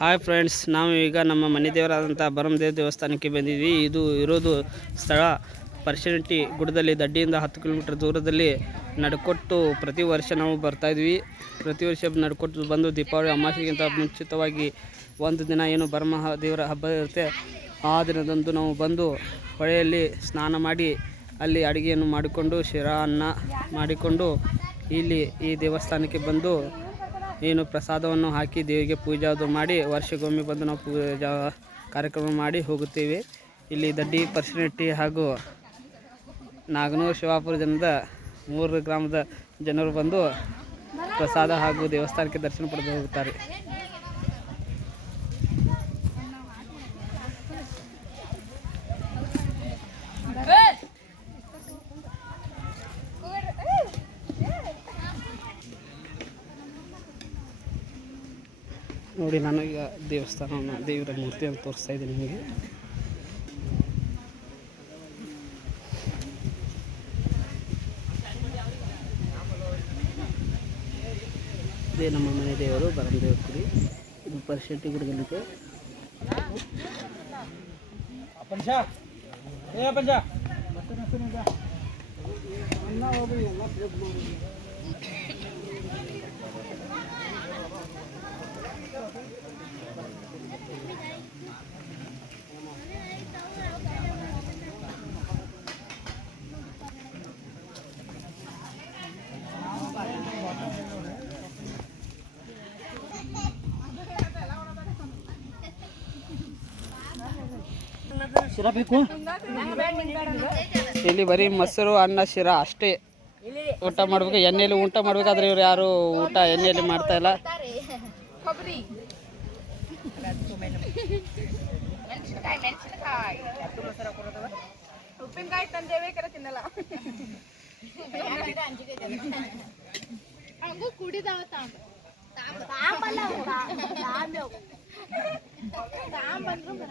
Hi friends, ನಾವು ಈಗ ನಮ್ಮ ಮನೆ ದೇವರಾದಂಥ ಬರಮದೇವ ದೇವಸ್ಥಾನಕ್ಕೆ ಬಂದಿದ್ವಿ. ಇದು ಇರೋದು ಸ್ಥಳ. ಪರ್ಶನಟ್ಟಿ ಗುಡ್ಡದಲ್ಲಿ ದಡ್ಡಿಯಿಂದ ಹತ್ತು ಕಿಲೋಮೀಟರ್ ದೂರದಲ್ಲಿ ನಡ್ಕೊಟ್ಟು ಪ್ರತಿ ವರ್ಷ ನಾವು ಬರ್ತಾ ಇದ್ವಿ. ಪ್ರತಿ ವರ್ಷ ನಡ್ಕೊಟ್ಟು ಬಂದು ದೀಪಾವಳಿ ಅಮಾವಾಸ್ಯೆಗಿಂತ ಮುಂಚಿತವಾಗಿ ಒಂದು ದಿನ ಏನು ಬರಮ ದೇವರ ಹಬ್ಬ ಇರುತ್ತೆ, ಆ ದಿನದಂದು ನಾವು ಬಂದು ಹೊಳೆಯಲ್ಲಿ ಸ್ನಾನ ಮಾಡಿ, ಅಲ್ಲಿ ಅಡುಗೆಯನ್ನು ಮಾಡಿಕೊಂಡು ಶಿರಾ ಅನ್ನ ಮಾಡಿಕೊಂಡು ಇಲ್ಲಿ ಈ ದೇವಸ್ಥಾನಕ್ಕೆ ಬಂದು ಏನು ಪ್ರಸಾದವನ್ನು ಹಾಕಿ ದೇವಿಗೆ ಪೂಜಾ ಅದು ಮಾಡಿ, ವರ್ಷಕ್ಕೊಮ್ಮೆ ಬಂದು ನಾವು ಪೂಜಾ ಕಾರ್ಯಕ್ರಮ ಮಾಡಿ ಹೋಗುತ್ತೇವೆ. ಇಲ್ಲಿ ದಡ್ಡಿ ಪರ್ಶನಟ್ಟಿ ಹಾಗೂ ನಾಗನೂರು ಶಿವಾಪುರ ಜನದ ಮೂರು ಗ್ರಾಮದ ಜನರು ಬಂದು ಪ್ರಸಾದ ಹಾಗೂ ದೇವಸ್ಥಾನಕ್ಕೆ ದರ್ಶನ ಪಡೆದು ಹೋಗುತ್ತಾರೆ. ನೋಡಿ, ನಾನು ಈಗ ದೇವಸ್ಥಾನವನ್ನು ದೇವರ ಮೂರ್ತಿಯನ್ನು ತೋರಿಸ್ತಾ ಇದ್ದೀನಿ ನಿಮಗೆ. ಇದೇ ನಮ್ಮ ಮನೆ ದೇವರು ಬರಮದೇವ್ರ ಗುಡಿ ಇದು ಪರಿಶೆಟ್ಟಿ ಗುಡಿಗಲ್ಲಿದೆ ಇಲ್ಲಿ ಬರೀ ಮೊಸರು ಅನ್ನ ಶಿರಾ ಅಷ್ಟೇ. ಊಟ ಮಾಡ್ಬೇಕು ಎಣ್ಣೆಯಲ್ಲಿ ಊಟ ಮಾಡ್ಬೇಕಾದ್ರೆ ಇವ್ರು ಯಾರು ಊಟ ಎಣ್ಣೆಯಲ್ಲಿ ಮಾಡ್ತಾ ಇಲ್ಲ. ಉಪ್ಪಿನಕಾಯಿ ತಂದೇವೆ ಕರೆ ತಿನ್ನಲ್ಲ. ಹಂಗೂ ಕುಡಿದಾವ ತಾಂಬ. ತಾಂಬಲ್ಲ நான் பண்றேன்